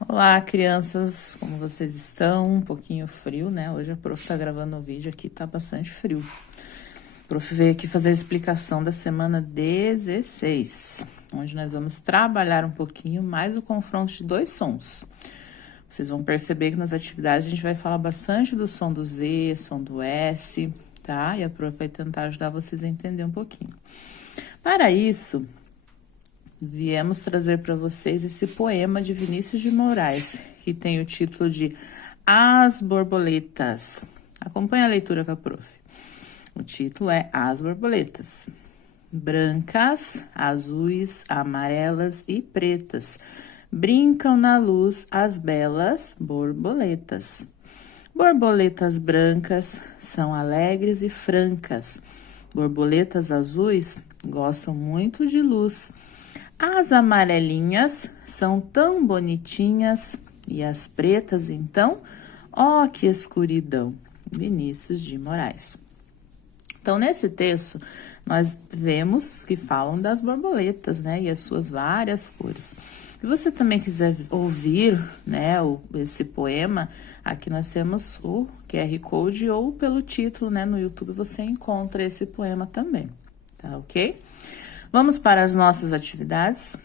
Olá, crianças, como vocês estão? Um pouquinho frio, né? Hoje a prof tá gravando o vídeo aqui, tá bastante frio. A prof veio aqui fazer a explicação da semana 16, onde nós vamos trabalhar um pouquinho mais o confronto de dois sons. Vocês vão perceber que nas atividades a gente vai falar bastante do som do Z, som do S, tá? E a prof vai tentar ajudar vocês a entender um pouquinho. Para isso, viemos trazer para vocês esse poema de Vinícius de Moraes, que tem o título de As Borboletas. Acompanhe a leitura com a prof. O título é As Borboletas. Brancas, azuis, amarelas e pretas, brincam na luz as belas borboletas. Borboletas brancas são alegres e francas. Borboletas azuis gostam muito de luz. As amarelinhas são tão bonitinhas e as pretas, então, ó que escuridão. Vinícius de Moraes. Então, nesse texto, nós vemos que falam das borboletas, né, e as suas várias cores. Se você também quiser ouvir, né, esse poema, aqui nós temos o QR Code ou pelo título, né, no YouTube você encontra esse poema também, tá ok? Vamos para as nossas atividades.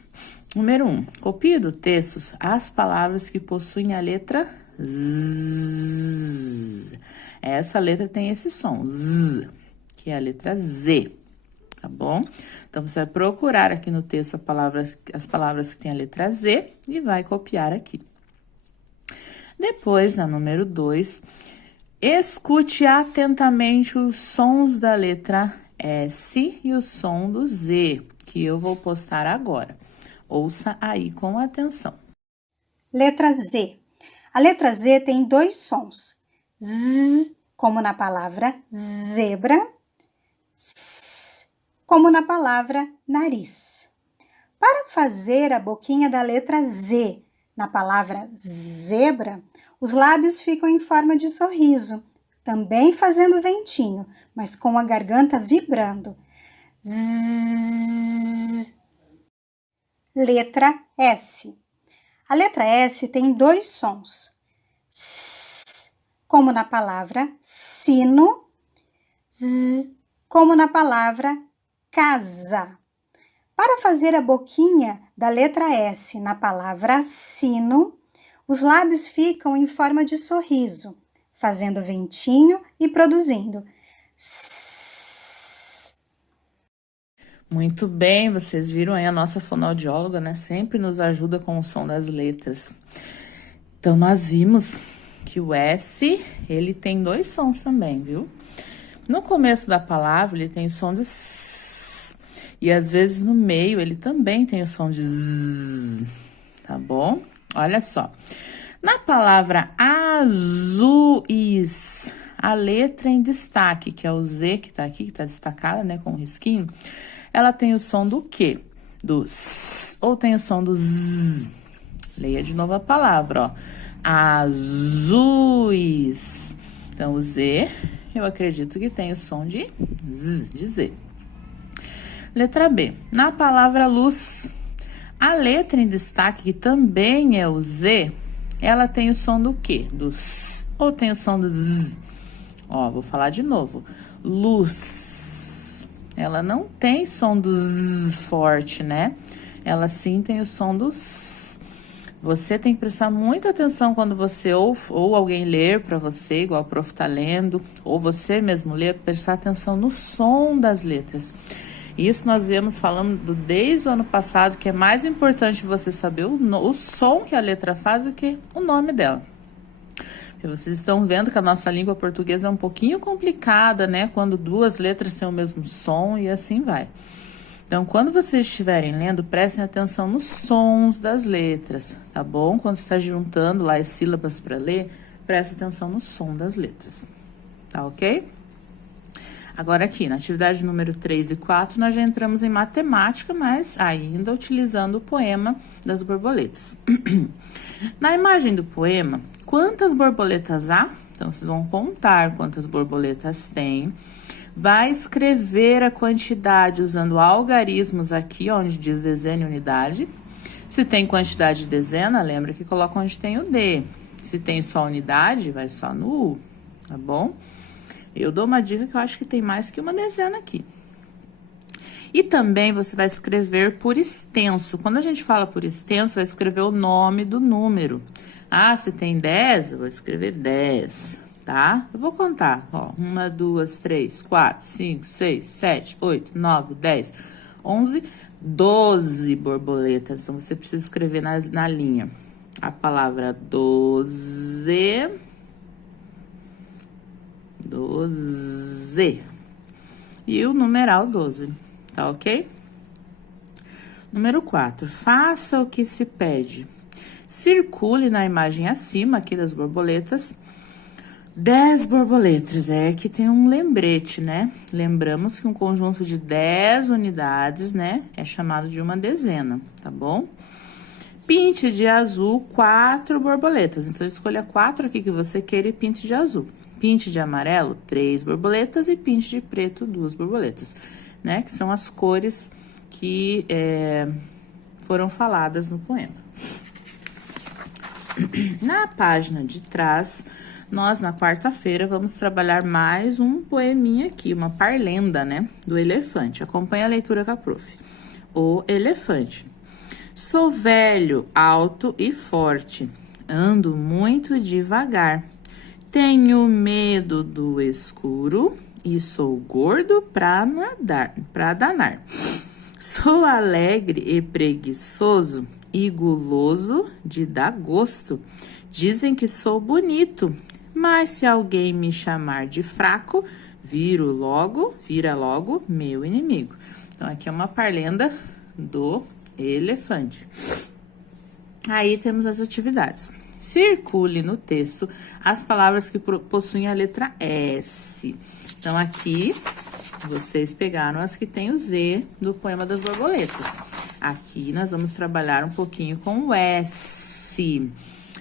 Número 1. Copie do texto as palavras que possuem a letra Z. Essa letra tem esse som, Z, que é a letra Z, tá bom? Então, você vai procurar aqui no texto as palavras que tem a letra Z e vai copiar aqui. Depois, na número 2, escute atentamente os sons da letra S e o som do Z, que eu vou postar agora. Ouça aí com atenção. Letra Z. A letra Z tem dois sons. Z, como na palavra zebra. S, como na palavra nariz. Para fazer a boquinha da letra Z na palavra zebra, os lábios ficam em forma de sorriso, também fazendo ventinho, mas com a garganta vibrando. Zzz. Letra S. A letra S tem dois sons. S, como na palavra sino. Z, como na palavra casa. Para fazer a boquinha da letra S na palavra sino, os lábios ficam em forma de sorriso, fazendo ventinho e produzindo. Muito bem, vocês viram aí a nossa fonoaudióloga, né? Sempre nos ajuda com o som das letras. Então, nós vimos que o S, ele tem dois sons também, viu? No começo da palavra, ele tem o som de S, e às vezes no meio ele também tem o som de Z, tá bom? Olha só. Na palavra azuis, a letra em destaque, que é o Z que tá aqui, que tá destacada, né, com o risquinho, ela tem o som do quê? Do S, ou tem o som do Z? Leia de novo a palavra, ó. Azuis. Então, o Z, eu acredito que tem o som de Z. Letra B. Na palavra luz, a letra em destaque, que também é o Z, ela tem o som do quê? Do S, ou tem o som do Z? Ó, vou falar de novo. Luz. Ela não tem som do Z forte, né? Ela sim tem o som do S. Você tem que prestar muita atenção quando você ou alguém ler para você, igual o prof tá lendo, ou você mesmo ler, prestar atenção no som das letras. Isso nós vemos falando desde o ano passado, que é mais importante você saber o som que a letra faz do que o nome dela. E vocês estão vendo que a nossa língua portuguesa é um pouquinho complicada, né? Quando duas letras têm o mesmo som e assim vai. Então, quando vocês estiverem lendo, prestem atenção nos sons das letras, tá bom? Quando você está juntando lá as sílabas para ler, preste atenção no som das letras, tá ok? Agora aqui, na atividade número 3 e 4, nós já entramos em matemática, mas ainda utilizando o poema das borboletas. Na imagem do poema, quantas borboletas há? Então, vocês vão contar quantas borboletas tem. Vai escrever a quantidade usando algarismos aqui, onde diz dezena e unidade. Se tem quantidade de dezena, lembra que coloca onde tem o D. Se tem só unidade, vai só no U, tá bom? Eu dou uma dica que eu acho que tem mais que uma dezena aqui. E também você vai escrever por extenso. Quando a gente fala por extenso, vai escrever o nome do número. Ah, se tem 10, eu vou escrever 10, tá? Eu vou contar, ó. 1, 2, 3, 4, 5, 6, 7, 8, 9, 10, 11, 12 borboletas. Então, você precisa escrever na linha a palavra 12. 12. E o numeral 12, tá ok? Número 4. Faça o que se pede. Circule na imagem acima aqui das borboletas 10 borboletas. É que tem um lembrete, né? Lembramos que um conjunto de 10 unidades, né, é chamado de uma dezena, tá bom? Pinte de azul 4 borboletas. Então, escolha 4 aqui que você queira e pinte de azul. Pinte de amarelo, 3 borboletas e pinte de preto, 2 borboletas, né? Que são as cores que foram faladas no poema. Na página de trás, nós, na quarta-feira, vamos trabalhar mais um poeminha aqui, uma parlenda, né? Do elefante. Acompanhe a leitura com a prof. O elefante. Sou velho, alto e forte, ando muito devagar. Tenho medo do escuro e sou gordo pra danar. Sou alegre e preguiçoso e guloso de dar gosto. Dizem que sou bonito, mas se alguém me chamar de fraco, vira logo meu inimigo. Então, aqui é uma parlenda do elefante. Aí temos as atividades. Circule no texto as palavras que possuem a letra S. Então, aqui, vocês pegaram as que tem o Z do poema das borboletas. Aqui, nós vamos trabalhar um pouquinho com o S.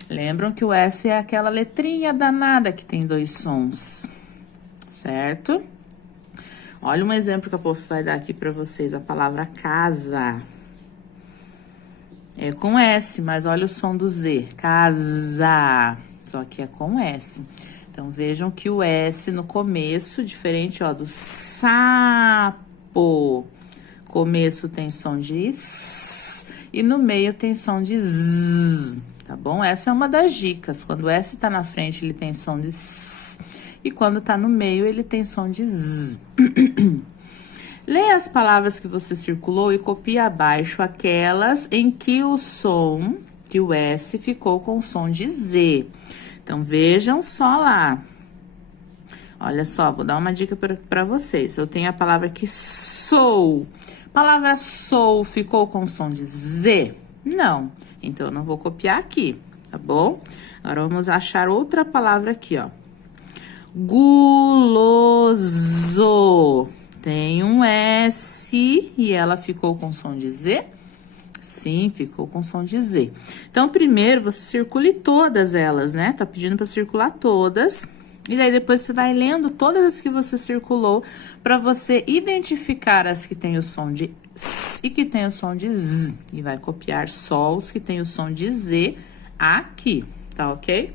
Lembram que o S é aquela letrinha danada que tem 2 sons, certo? Olha um exemplo que a prof vai dar aqui para vocês, a palavra casa. É com S, mas olha o som do Z, casa, só que é com S. Então, vejam que o S no começo, diferente, ó, do sapo. Começo tem som de S e no meio tem som de Z, tá bom? Essa é uma das dicas. Quando o S tá na frente, ele tem som de S e quando tá no meio, ele tem som de Z. Leia as palavras que você circulou e copie abaixo aquelas em que o S ficou com o som de Z. Então, vejam só lá. Olha só, vou dar uma dica para vocês. Eu tenho a palavra aqui, sou. Palavra sou ficou com o som de Z? Não. Então, eu não vou copiar aqui, tá bom? Agora, vamos achar outra palavra aqui, ó. Guloso. Tem um S e ela ficou com som de Z? Sim, ficou com som de Z. Então, primeiro, você circule todas elas, né? Tá pedindo para circular todas. E daí, depois, você vai lendo todas as que você circulou para você identificar as que tem o som de S e que tem o som de Z. E vai copiar só os que tem o som de Z aqui, tá ok?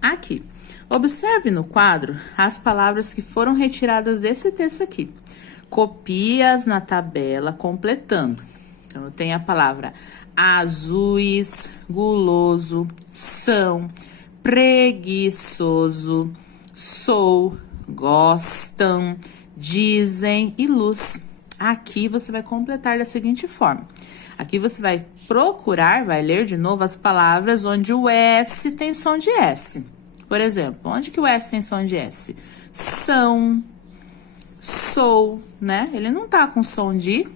Aqui. Observe no quadro as palavras que foram retiradas desse texto aqui. Copie-as na tabela, completando. Então, eu tenho a palavra azuis, guloso, são, preguiçoso, sou, gostam, dizem e luz. Aqui você vai completar da seguinte forma. Aqui você vai procurar, vai ler de novo as palavras onde o S tem som de S. Por exemplo, onde que o S tem som de S? São, sou, né? Ele não tá com som de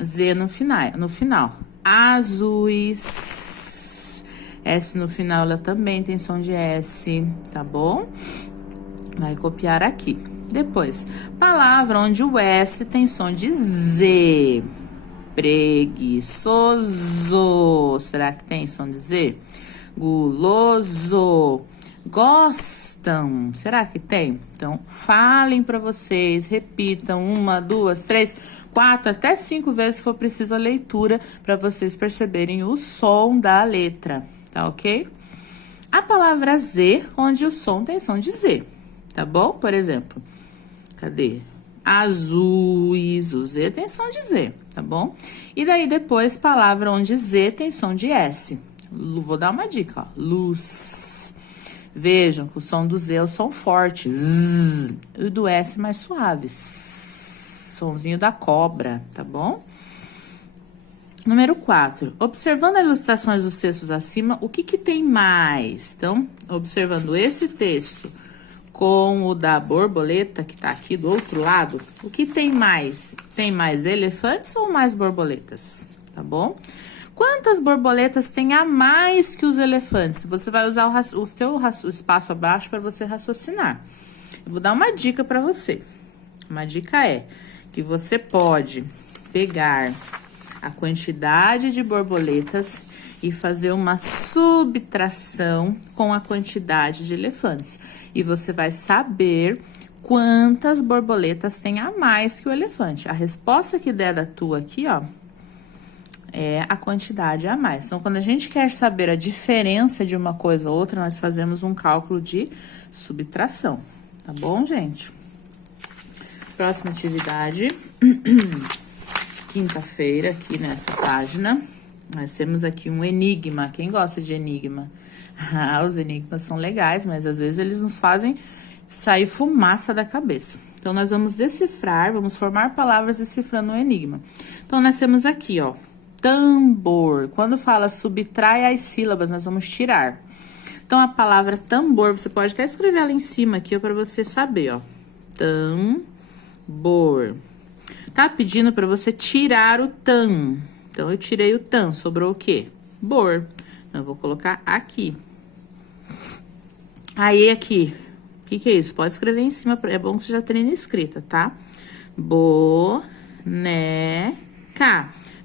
Z no final. Azuis. S no final, ela também tem som de S, tá bom? Vai copiar aqui. Depois, palavra onde o S tem som de Z. Preguiçoso. Será que tem som de Z? Guloso. Gostam. Será que tem? Então, falem para vocês, repitam 1, 2, 3, 4 até 5 vezes se for preciso a leitura para vocês perceberem o som da letra, tá ok? A palavra Z, onde o som tem som de Z, tá bom? Por exemplo, cadê? Azuis, o Z tem som de Z, tá bom? E daí depois, palavra onde Z tem som de S. Vou dar uma dica, ó. Luz. Vejam que o som do Z é o som forte, zzz, e o do S mais suave, sonzinho da cobra, tá bom? Número 4. Observando as ilustrações dos textos acima, o que tem mais? Então, observando esse texto com o da borboleta, que tá aqui do outro lado, o que tem mais? Tem mais elefantes ou mais borboletas? Tá bom? Quantas borboletas tem a mais que os elefantes? Você vai usar o espaço abaixo para você raciocinar. Eu vou dar uma dica para você. Uma dica é que você pode pegar a quantidade de borboletas e fazer uma subtração com a quantidade de elefantes. E você vai saber quantas borboletas tem a mais que o elefante. A resposta que der da tua aqui, ó, é a quantidade a mais. Então, quando a gente quer saber a diferença de uma coisa ou outra, nós fazemos um cálculo de subtração. Tá bom, gente? Próxima atividade. Quinta-feira, aqui nessa página, nós temos aqui um enigma. Quem gosta de enigma? Ah, os enigmas são legais, mas às vezes eles nos fazem sair fumaça da cabeça. Então, nós vamos decifrar, vamos formar palavras decifrando o enigma. Então, nós temos aqui, ó, tambor. Quando fala subtrai as sílabas, nós vamos tirar. Então, a palavra tambor, você pode até escrever ela em cima aqui, ó, para você saber, ó. Tambor. Tá pedindo para você tirar o tam. Então, eu tirei o tam, sobrou o quê? Bor. Então, eu vou colocar aqui. Aí, aqui, o que é isso? Pode escrever em cima, é bom que você já treine a escrita, tá? Boneca.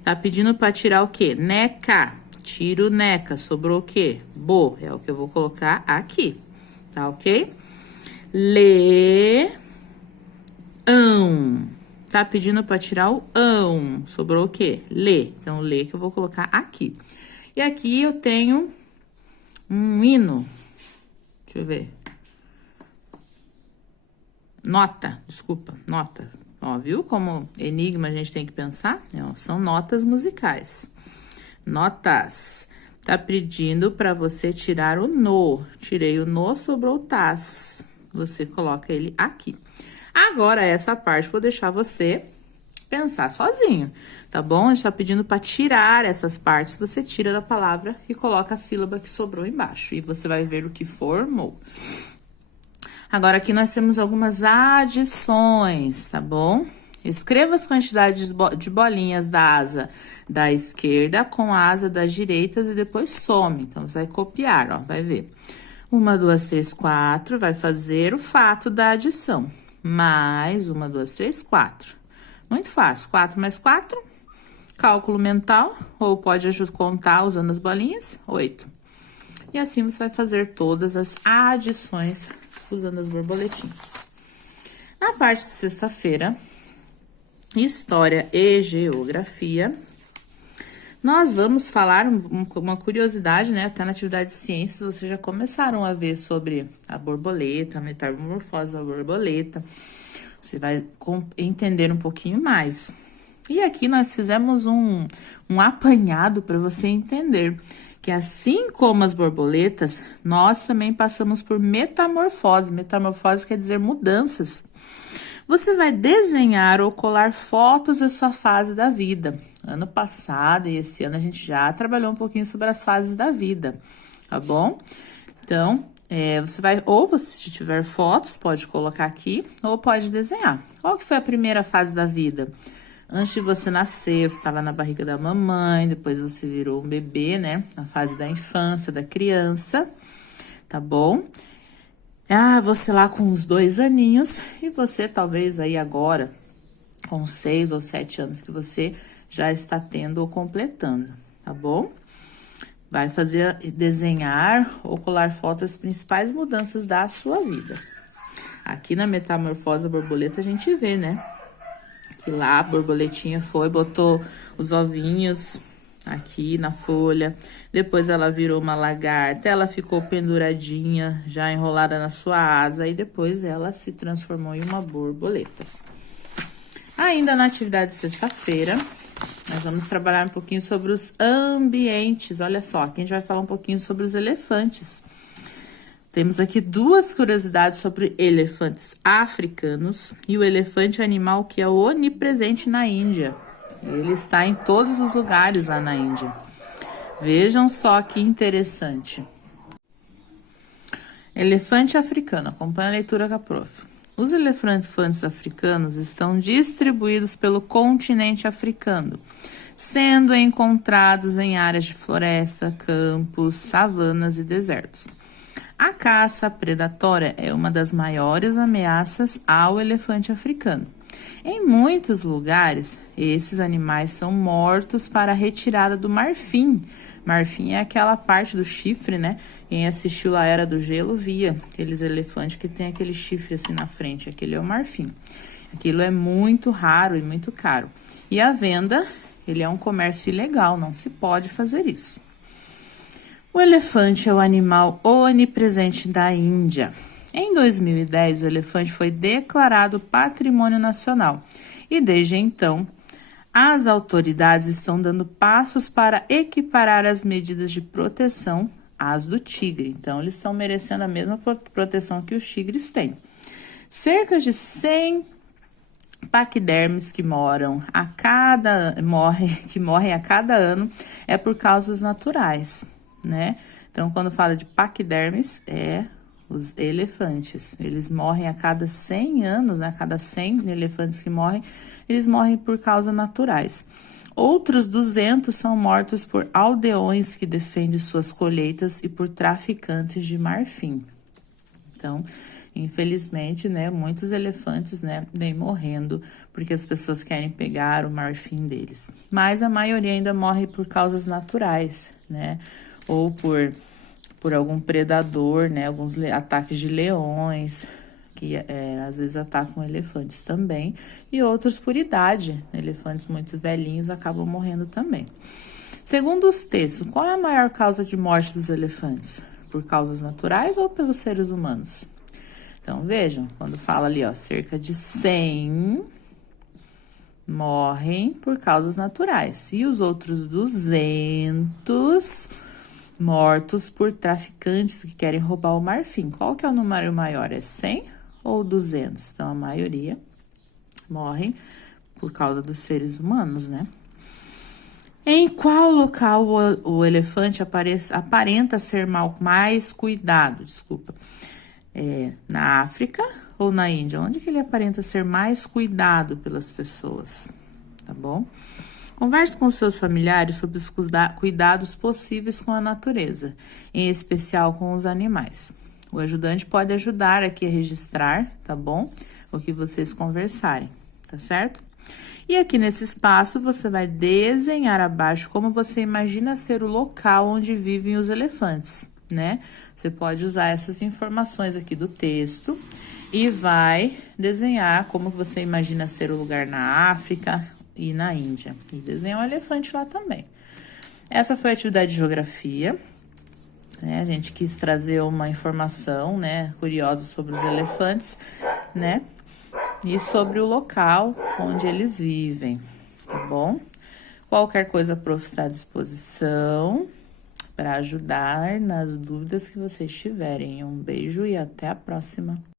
Tá pedindo para tirar o quê? Neca. Tiro neca, sobrou o quê? Bo, é o que eu vou colocar aqui, tá ok? Leão. Tá pedindo para tirar o ão, sobrou o quê? Lê, então lê que eu vou colocar aqui. E aqui eu tenho um hino, deixa eu ver. Nota, desculpa, nota. Ó, viu como enigma a gente tem que pensar? São notas musicais. Notas. Tá pedindo para você tirar o no. Tirei o no, sobrou o tas. Você coloca ele aqui. Agora, essa parte vou deixar você pensar sozinho, tá bom? A gente tá pedindo para tirar essas partes. Você tira da palavra e coloca a sílaba que sobrou embaixo. E você vai ver o que formou. Agora, aqui nós temos algumas adições, tá bom? Escreva as quantidades de bolinhas da asa da esquerda com a asa das direitas e depois some. Então, você vai copiar, ó, vai ver. 1, 2, 3, 4, vai fazer o fato da adição. Mais 1, 2, 3, 4. Muito fácil. 4 mais 4, cálculo mental, ou pode contar usando as bolinhas, 8. E assim você vai fazer todas as adições usando as borboletinhas. Na parte de sexta-feira, História e Geografia, nós vamos falar uma curiosidade, né? Até na atividade de ciências, vocês já começaram a ver sobre a borboleta, a metamorfose da borboleta. Você vai entender um pouquinho mais. E aqui nós fizemos um apanhado para você entender que assim como as borboletas, nós também passamos por metamorfose. Metamorfose quer dizer mudanças. Você vai desenhar ou colar fotos da sua fase da vida. Ano passado e esse ano a gente já trabalhou um pouquinho sobre as fases da vida, tá bom? Então, você vai, ou se tiver fotos, pode colocar aqui, ou pode desenhar. Qual que foi a primeira fase da vida? Antes de você nascer, você estava na barriga da mamãe, depois você virou um bebê, né? Na fase da infância, da criança, tá bom? Você lá com uns 2 aninhos e você talvez aí agora, com 6 ou 7 anos que você já está tendo ou completando, tá bom? Vai desenhar ou colar fotos das principais mudanças da sua vida. Aqui na metamorfose da borboleta a gente vê, né? E lá a borboletinha foi, botou os ovinhos aqui na folha. Depois ela virou uma lagarta, ela ficou penduradinha, já enrolada na sua asa. E depois ela se transformou em uma borboleta. Ainda na atividade de sexta-feira, nós vamos trabalhar um pouquinho sobre os ambientes. Olha só, aqui a gente vai falar um pouquinho sobre os elefantes. Temos aqui duas curiosidades sobre elefantes africanos e o elefante animal que é onipresente na Índia. Ele está em todos os lugares lá na Índia. Vejam só que interessante. Elefante africano, acompanha a leitura com a prof. Os elefantes africanos estão distribuídos pelo continente africano, sendo encontrados em áreas de floresta, campos, savanas e desertos. A caça predatória é uma das maiores ameaças ao elefante africano. Em muitos lugares, esses animais são mortos para a retirada do marfim. Marfim é aquela parte do chifre, né? Quem assistiu a Era do Gelo via aqueles elefantes que tem aquele chifre assim na frente. Aquele é o marfim. Aquilo é muito raro e muito caro. E a venda, ele é um comércio ilegal, não se pode fazer isso. O elefante é o animal onipresente da Índia. Em 2010, o elefante foi declarado Patrimônio Nacional e desde então, as autoridades estão dando passos para equiparar as medidas de proteção às do tigre. Então, eles estão merecendo a mesma proteção que os tigres têm. Cerca de 100 paquidermes que morrem a cada ano é por causas naturais, né? Então, quando fala de paquidermes, é os elefantes. Eles morrem a cada 100 anos, né? A cada 100 elefantes que morrem, eles morrem por causas naturais. Outros 200 são mortos por aldeões que defendem suas colheitas e por traficantes de marfim. Então, infelizmente, né, muitos elefantes, né, vêm morrendo porque as pessoas querem pegar o marfim deles. Mas a maioria ainda morre por causas naturais, né, ou por algum predador, né, alguns ataques de leões, que às vezes atacam elefantes também, e outros por idade. Elefantes muito velhinhos acabam morrendo também. Segundo os textos, qual é a maior causa de morte dos elefantes? Por causas naturais ou pelos seres humanos? Então, vejam, quando fala ali, ó, cerca de 100 morrem por causas naturais. E os outros 200 mortos por traficantes que querem roubar o marfim. Qual que é o número maior? É 100 ou 200? Então, a maioria morrem por causa dos seres humanos, né? Em qual local o elefante aparenta ser mais cuidado? Desculpa. Na África ou na Índia? Onde que ele aparenta ser mais cuidado pelas pessoas? Tá bom? Converse com seus familiares sobre os cuidados possíveis com a natureza, em especial com os animais. O ajudante pode ajudar aqui a registrar, tá bom? O que vocês conversarem, tá certo? E aqui nesse espaço, você vai desenhar abaixo como você imagina ser o local onde vivem os elefantes, né? Você pode usar essas informações aqui do texto e vai desenhar como você imagina ser o lugar na África e na Índia. E desenhar um elefante lá também. Essa foi a atividade de geografia. A gente quis trazer uma informação, né, curiosa sobre os elefantes, né? E sobre o local onde eles vivem, tá bom? Qualquer coisa, a prof está à disposição para ajudar nas dúvidas que vocês tiverem. Um beijo e até a próxima.